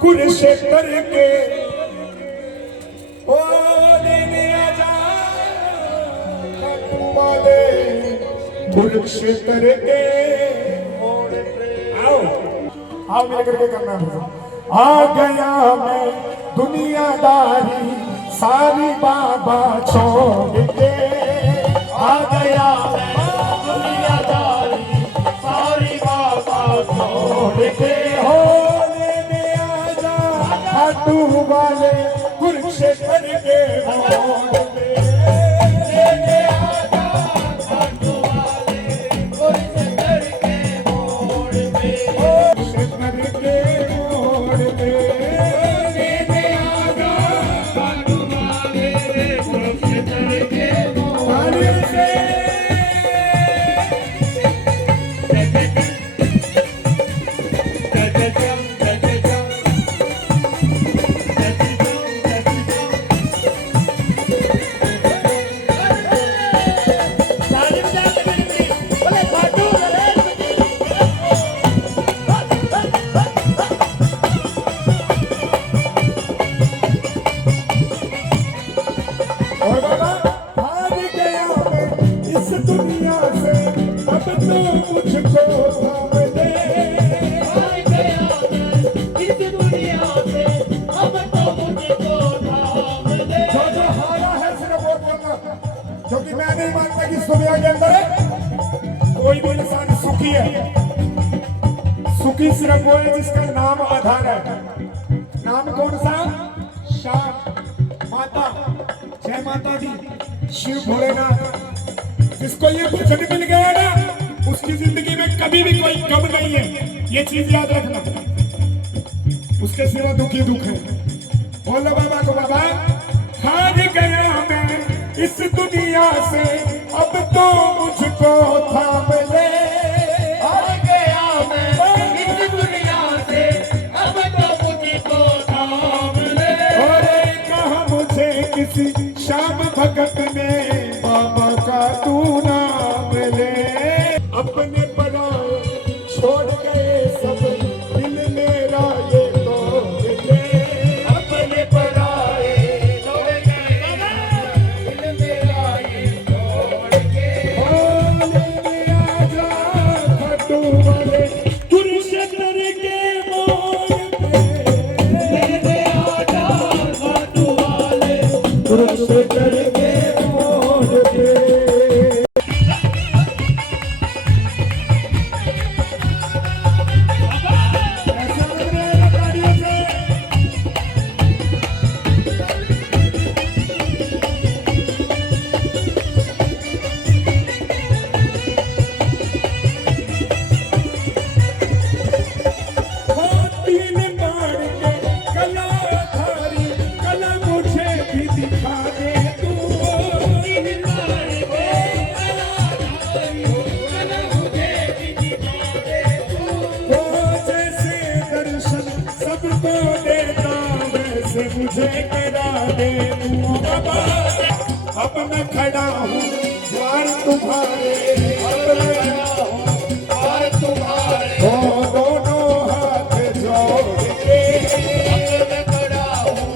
कुरुक्षेत्र के ओ लेने आजा वाले कुरुक्षेत्र के आओ आओ मिल करके करना है। आ गया मैं दुनियादारी सारी बाबा छोड़ के, आ गया मैं दुनियादारी सारी बाबा छोड़ के, हो लेने आजा खाटू वाले कुरुक्षेत्र के मोड़ पे, लेने आजा खाटू वाले कुरुक्षेत्र के मोड़ पे, कुरुक्षेत्र के मोड़ पे, लेने आजा खाटू वाले कुरुक्षेत्र के मोड़ पे। और बाबा भाग गया मैं इस दुनिया से, अब तो मुझको थाम दे, भाग गया मैं इस दुनिया से, अब तो मुझको थाम दे। जो हारा है सिर्फ वो बोलना, क्योंकि मैं नहीं मानता कि इस दुनिया के अंदर कोई भी इंसान सुखी है। सुखी सिर्फ वो है जिसका नाम आधार है। नाम कौन सा? शाम माता, जय माता दी, शिव भोलेनाथ। जिसको ये वचन मिल गया ना, उसकी जिंदगी में कभी भी कोई गम नहीं है, ये चीज याद रखना। उसके सिवा दुख ही दुख है। बोलो बाबा को, बाबा हार गया मैं इस दुनिया से, अब तो मुझको थाम ले, भाग गया मैं इस दुनिया से, अब तो मुझको थाम ले। और कहा मुझे किसी श्याम भगत ने बाबा का तू नाम ले, अपने पराए छोड़ गए सब, दिल मेरा ये तोड़ ले, अपने पराए छोड़ गए, दिल मेरा ये तोड़ के, ओ लेने आजा खाटू वाले कुरुक्षेत्र के मोड़ पे, लेने आजा खाटू वाले कुरुक्षेत्र के मोड़ पे। ऐसा लग रहा है गाड़ियों से। तीन बाण के कलाधारी, कला मुझे भी दिखा दे तू, तीन बार के कलाधारी, कला मुझे भी दिखा दे तू। वो जैसे दर्शन सबको देता वैसे मुझे करा दे तू। बाबा अब मैं खड़ा हूँ द्वार तुम्हारे, अब मैं खड़ा हूँ और तुम्हारे हो दोनों हाथ जोड़ के, मैं खड़ा हूँ,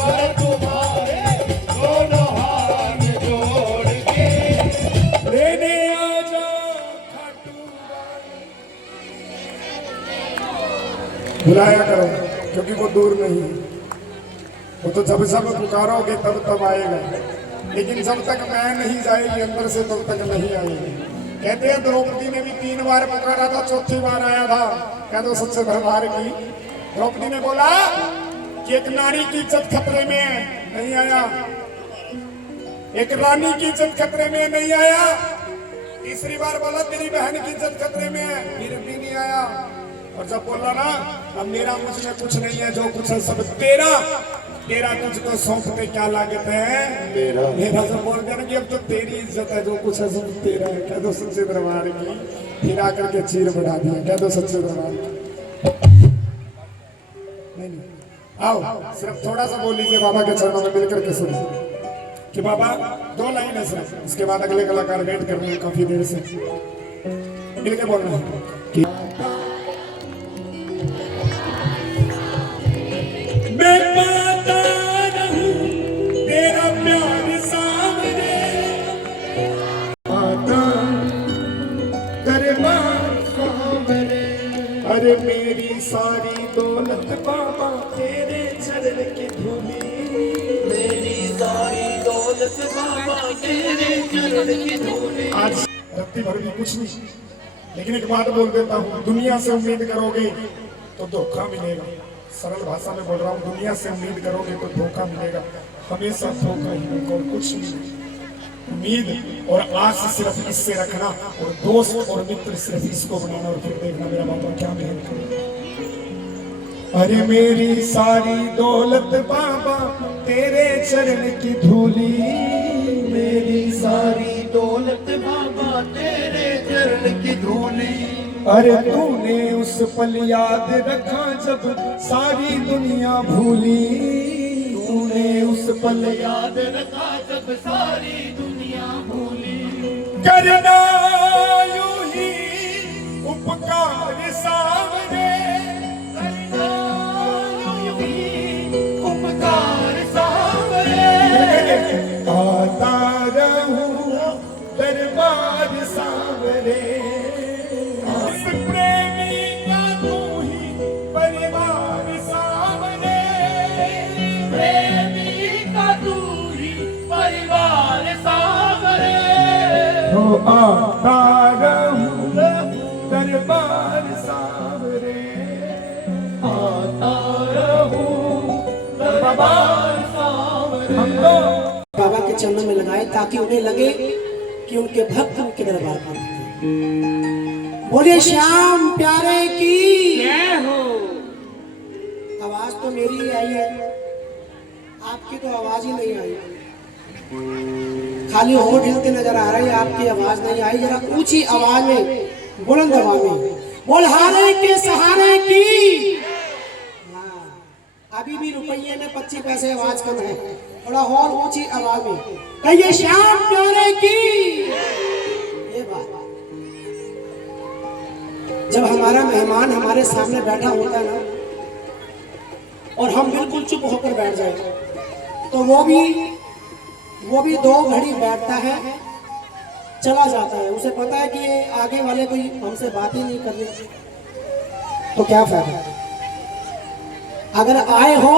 और तुम्हारे दोनों हाथ जोड़ के, लेने आजा खाटू वाले। बुलाया करो, क्योंकि वो दूर नहीं है। वो तो जब सब पुकारोगे तब तब आएगा, लेकिन जब तक मैं नहीं जाएगी अंदर से तब तक नहीं आएगी। कहते हैं द्रौपदी ने भी 3 बार पुकारा था, चौथी बार आया था। कह दो सच्चे दरबार की। द्रौपदी ने बोला कि एक नारी की इज्जत खतरे में है, नहीं आया। एक रानी की इज्जत खतरे में नहीं आया। तीसरी बार बोला तेरी बहन की इज्जत खतरे में है, फिर भी नहीं आया। और जब बोला ना अब मेरा मुझ में कुछ नहीं है, जो कुछ है सब तेरा, तेरा तुझको सौंपते क्या लागत है मेरा। मेरा जब बोल दिया ना कि अब तो तेरी इज्जत है, जो कुछ है सब तेरा है। कह दो सच्चे दरबार की। फिर आकर के चीर बढ़ा दिया। कह दो सच्चे दरबार की। नहीं आओ सिर्फ थोड़ा सा बोल लीजिए बाबा के चरणों में मिलकर के सुनिए कि बाबा 2 लाइन है सिर्फ, इसके बाद अगले कलाकार वेट कर रहे हैं काफी देर से। मिलकर बोलना है कि अरे मेरी सारी दौलत बाबा तेरे चरण की धूली, मेरी सारी दौलत बाबा तेरे चरण की धूली। आज रत्ती भर भी कुछ नहीं, लेकिन एक बात बोल देता हूँ, दुनिया से उम्मीद करोगे तो धोखा मिलेगा। सरल भाषा में बोल रहा हूँ, दुनिया से उम्मीद करोगे तो धोखा मिलेगा, हमेशा धोखा ही होगा और कुछ नहीं। उम्मीद और आस सिर्फ इससे रखना, और दोस्त और मित्र सिर्फ इसको बनाना, और फिर देखना मेरा बाबा क्या मेहनत करेगा। अरे मेरी सारी दौलत बाबा तेरे चरण की धूली, मेरी सारी दौलत बाबा तेरे चरण की धूली। अरे तूने उस पल याद रखा जब सारी दुनिया भूली, तूने उस पल याद रखा जब सारी दुनिया भूली। करना यूं ही उपकार सावरे, करना यूं ही उपकार सावरे। आता रहूं दरबार सावरे, इस प्रेमी का तू ही परिवार सावरे, प्रेमी का तू ही परिवार सावरे। तो आता रहूं दरबार सावरे, आता रहूं दरबार सावरे। हम तो बाबा के चरणों में लगाए ताकि उन्हें लगे कि उनके भक्त उनके दरबार पर हैं। बोले श्याम प्यारे की जय हो। आवाज तो मेरी ही आई है, आपकी तो आवाज ही नहीं आई, खाली होंठ हिलते नजर आ रही है, आपकी आवाज नहीं आई। जरा ऊंची आवाज में, बुलंद आवाज में बोल, हारे के सहारे की। हाँ, अभी भी रुपये में 25 पैसे आवाज कम है, थोड़ा और ऊंची आवाज में कहिए श्याम प्यारे की। ये बात जब हमारा मेहमान हमारे सामने बैठा होता है ना, और हम बिल्कुल चुप होकर बैठ जाए, तो वो भी 2 घड़ी बैठता है, चला जाता है। उसे पता है कि ये आगे वाले कोई हमसे बात ही नहीं कर रहे, तो क्या फायदा। अगर आए हो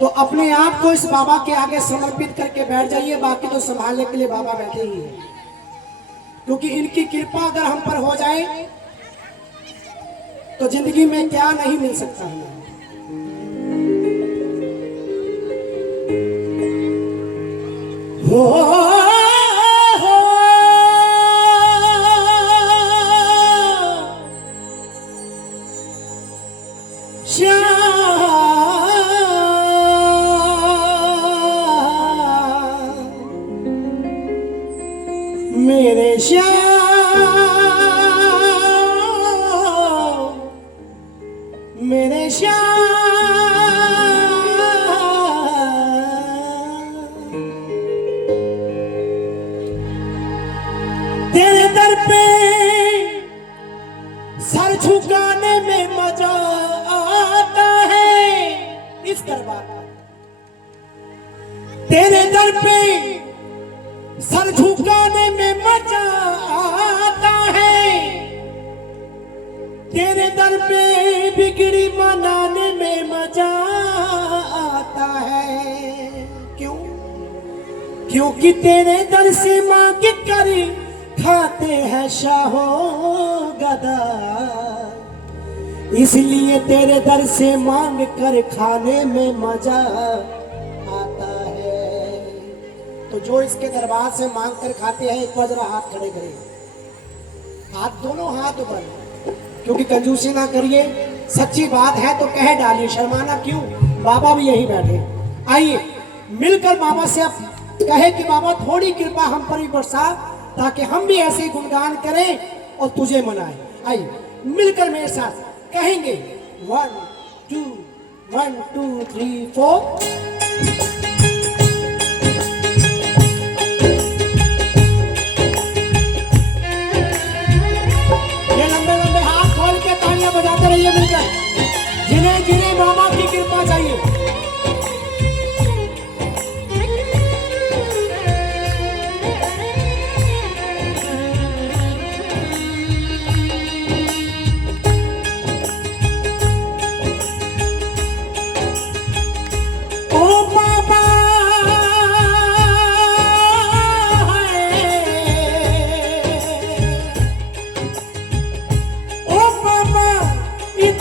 तो अपने आप को इस बाबा के आगे समर्पित करके बैठ जाइए, बाकी तो संभालने के लिए बाबा बैठे ही हैं। क्योंकि इनकी कृपा अगर हम पर हो जाए तो जिंदगी में क्या नहीं मिल सकता हमें। हो मेरे श्याम, मेरे श्याम, तेरे दर पे सर झुकाने में मजा आता है। इस दरबार का तेरे दर पे सर झुकाने में मजा आता है, तेरे दर पे बिगड़ी मनाने में मजा आता है। क्यों? क्योंकि तेरे दर से मांग कर खाते हैं शाहो गदा, इसलिए तेरे दर से मांग कर खाने में मजा आता है। तो जो इसके दरबार से मांग कर खाते हैं, एक बार जरा हाथ खड़े करें, हाथ दोनों हाथ ऊपर, क्योंकि कंजूसी ना करिए, सच्ची बात है तो कह डालिए, शर्माना क्यों। बाबा भी यही बैठे, आइए मिलकर बाबा से अब कहे कि बाबा थोड़ी कृपा हम पर भी बरसा, ताकि हम भी ऐसे गुणगान करें और तुझे मनाएं। आइए मिलकर मेरे साथ कहेंगे 1 2 1 2 3 4। बजाते रहिए मिलकर, जिन्हें जिन्हें बाबा की कृपा चाहिए।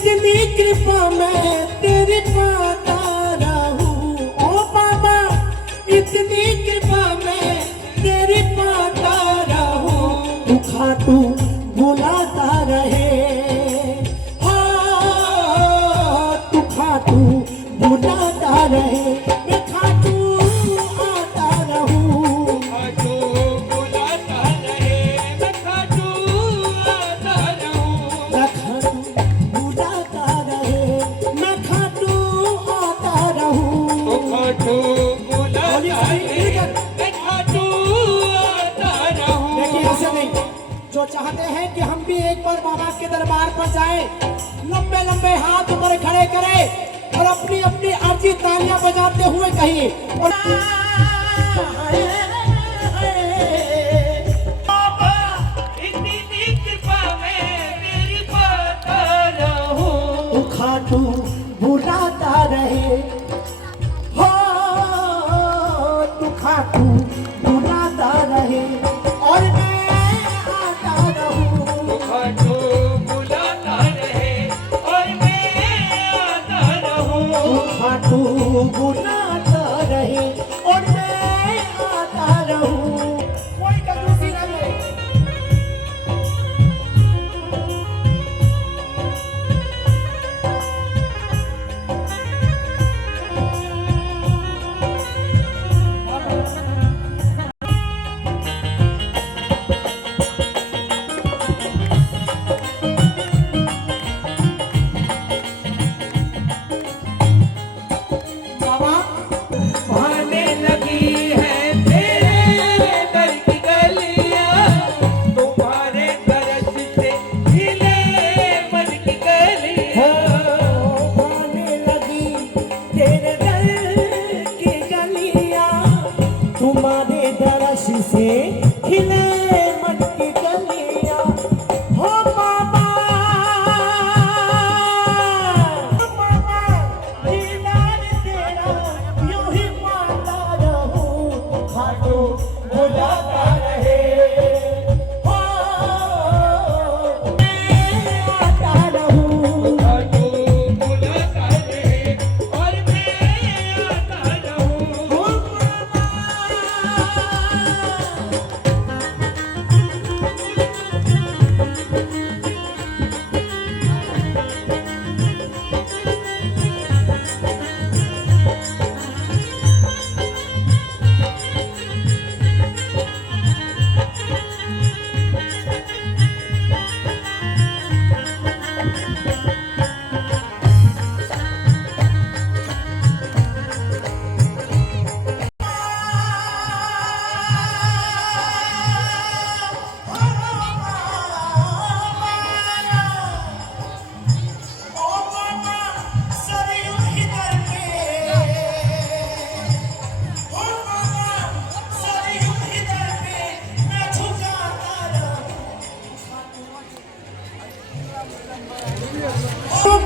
इतनी कृपा मैं तेरी पाता रहूं, ओ बाबा इतनी कृपा मैं तेरी पाता रहूं, तू खाटू बुलाता रहे, हाँ तू खाटू बुलाता रहे, मैं खाटू आता रहूं, खाटू बुलाता रहे, मैं खाटू आता रहूं, मैं खाटू बुलाता रहे, मैं खाटू आता रहूं। तो खाटू बुलाता रहे, मैं खाटू आता रहूं। देखिए ऐसे नहीं, जो चाहते हैं कि हम भी एक बार बाबा के दरबार पर जाएं, लंबे लंबे हाथ ऊपर खड़े करें और अपनी अपनी अर्जी तालियां बजाते हुए कहिए और बाबा इतनी कृपा मैं तेरी पाता रहूं, तू खाटू बुलाता रहे, हो तू खाटू बुलाता रहे और मैं आता रहूं, खाटू बुलाता रहे और मैं आता रहूं, तू खाटू बुलाता रहे और मैं आता रहूं। कोई कंजूसी ना करे। बाबा बहने लगी है तेरे दर की गलियां, तुम्हारे दर्श से हिले मन की गलियां, होने लगी तेरे दर की गलियां, तुम्हारे दरस से खिले मन की गलियां, हो बाबा दीदार तेरा यूं ही पाता रहूं, खाटू बुलाता रहे, हो मैं आता रहूं, खाटू बुलाता रहे और मैं आता रहूं।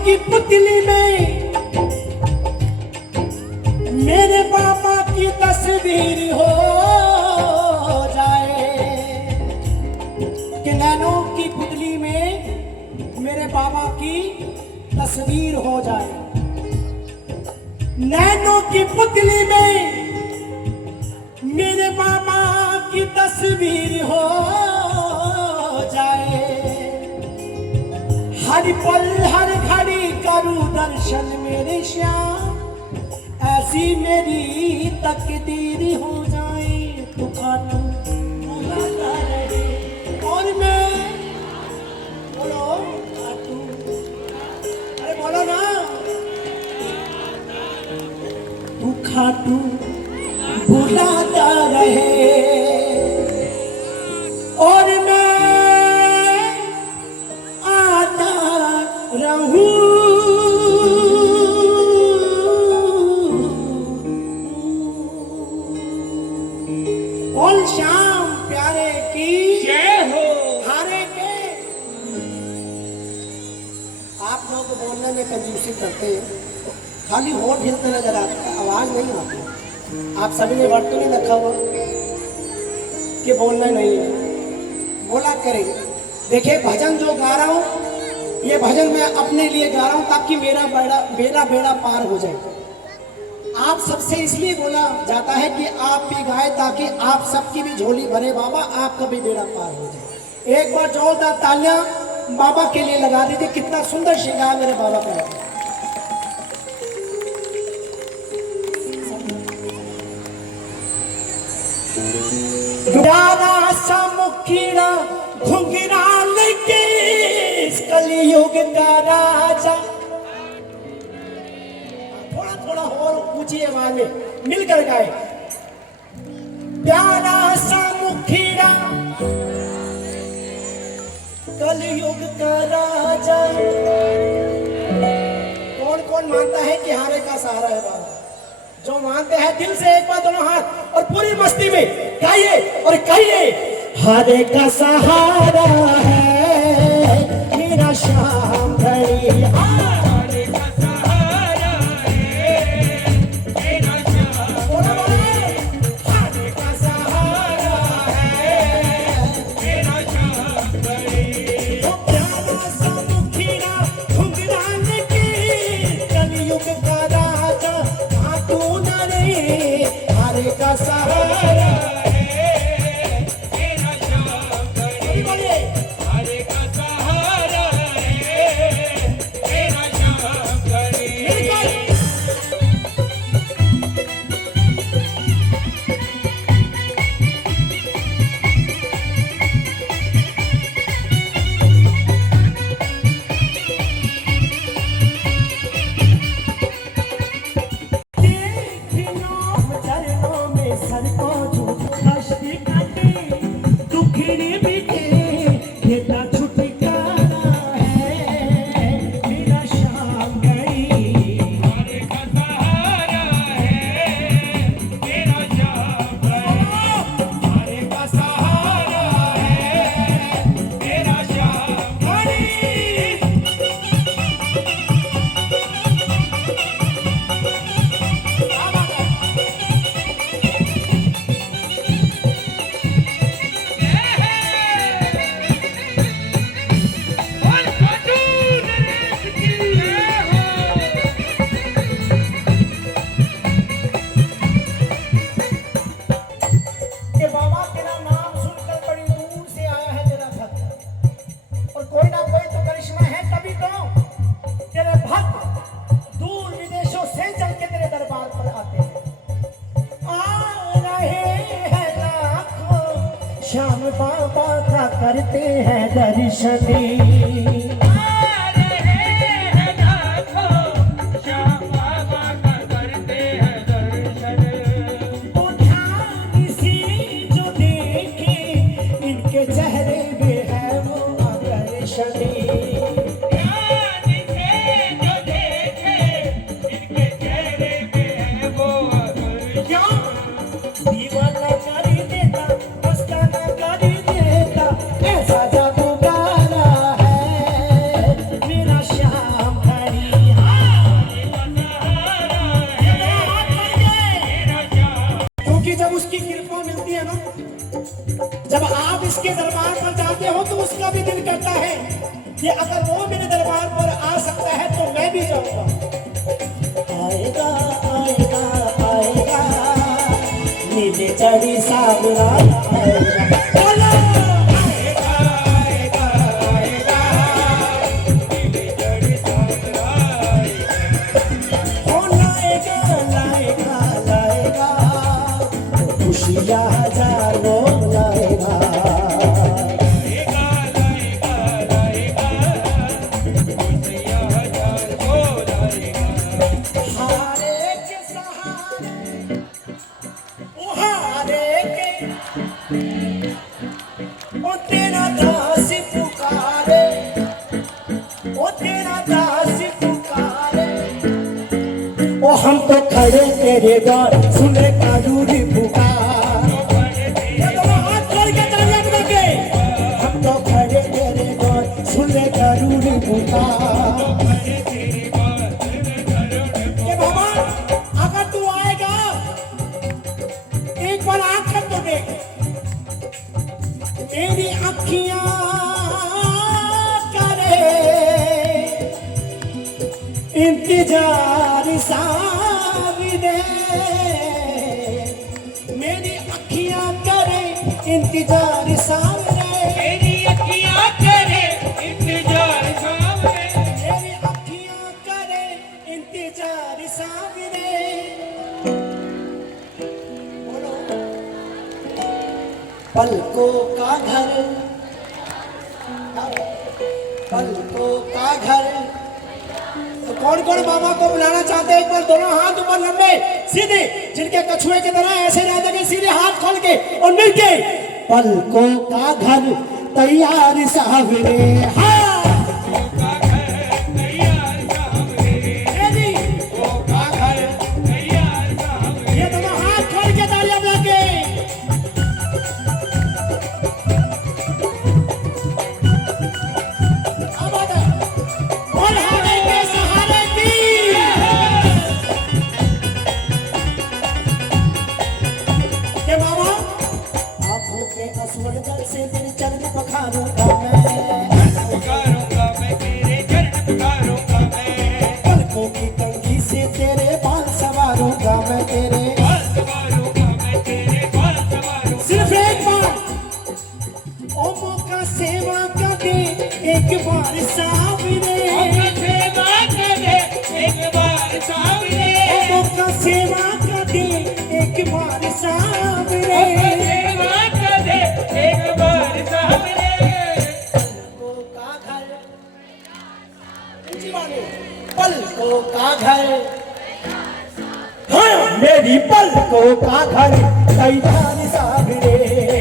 की पुतली में मेरे बाबा की तस्वीर हो जाए, कि नैनों की पुतली में मेरे बाबा की तस्वीर हो जाए, नैनों की पुतली में मेरे बाबा की तस्वीर हो जाए, हर पल हर घड़ी करूं दर्शन मेरे श्याम, ऐसी मेरी तकदीर हो जाए, तू खाटू बुलाता रहे और मैं बोलो खाटू, अरे बोलो ना, तू खाटू बुलाता रहे और मैं आता रहूं। बोल श्याम प्यारे की जय हो। हारे के। आप लोग बोलने में कंजूसी करते हैं, खाली होठ हिलते नजर आता है, आवाज नहीं आती। आप सभी ने वर्ड तो नहीं रखा हुआ कि बोलना नहीं है, बोला करेंगे। देखिए भजन जो गा रहा हूँ ये भजन मैं अपने लिए गा रहा हूं ताकि मेरा बेड़ा पार हो जाए। आप सबसे इसलिए बोला जाता है कि आप भी गाए ताकि आप सबकी भी झोली भरे बाबा, आपका भी बेड़ा पार हो जाए। एक बार जोरदार तालियां बाबा के लिए लगा दीजिए। कितना सुंदर श्रृंगार मेरे बाबा का है। प्यारा सा मुखीरा घुंघरा लेके इस कलयुग का राजा। थोड़ा थोड़ा और ऊंची आवाज में मिलकर गाए। प्यारा सा मुखीरा कलयुग का राजा। कौन कौन मानता है कि हारे का सहारा है बाबा? जो मानते हैं दिल से एक बार दोनों हाथ और पूरी मस्ती में गाइए और कहिए, हारे का सहारा है मेरा शाम घड़ी। हारे का सहारा है मेरा शाम घड़ी। हारे का सहारा है मेरा शाम घड़ी। वो प्यारा सा मुखीरा घुंघरा लेके कलयुग का राजा। तू न रे हारे का सहारा है मेरा शाम घड़ी। हारे का सहारा है मेरा शाम घड़ी। श्याम बाबा का करते हैं दर्शन। जब आप इसके दरबार पर जाते हो तो उसका भी दिल करता है कि अगर वो मेरे दरबार पर आ सकता है तो मैं भी जाऊंगा। आएगा आएगा आएगा नीले चढ़ी सावरा आएगा। हम तो खड़े तेरे द्वार सुने काजूरी पुकार। हाथ जोड़ के तालियां बजा के हम तो खड़े तेरे द्वार सुने काजूरी पुकार। ये बाबा अगर तू आएगा एक बार आंख कर तो देख। मेरी अखियां करे इंतजार सावरे, मेरी अखियां करे इंतजार सावरे, मेरी अखियां करे इंतजार सावरे, मेरी अखियां करे इंतजार सावरे। बोलो। पलकों का घर, पलकों का घर। तो कौन कौन मामा को बुलाना चाहते हैं? एक बार दोनों हाथ ऊपर लंबे सीधे, जिनके कछुए की तरह ऐसे रह जाके सीधे हाथ खोल के और मिलके। पलकों का घर तैयार सावरे, हाँ का घर तैयार सावरे, जी ओ का घर तैयार सावरे, ये दोनों हाथ खोल के तालियां बजा के। क्या बात है? और हारे के सहारे की के मामा, आंखों के असवर जल से तेरे चरण पखारूंगा मैं, पुकारूंगा मैं तेरे चरण पुकारूंगा मैं, पलकों की कंघी से तेरे बाल सवारूंगा मैं तेरे। बाल सवारूंगा मैं तेरे बाल सवारूंगा, सिर्फ एक बार ओ मौका सेवा का दे एक बार सावरे, मौका सेवा करे एक बार सावरे, ओ मौका सेवा का दे एक बार सावरे। मौका सेवा करे एक बार सावरे, पलकों का घर, ऊंची बात, पलकों का घर, हाँ मेरी पलकों का घर तैयार सावरे।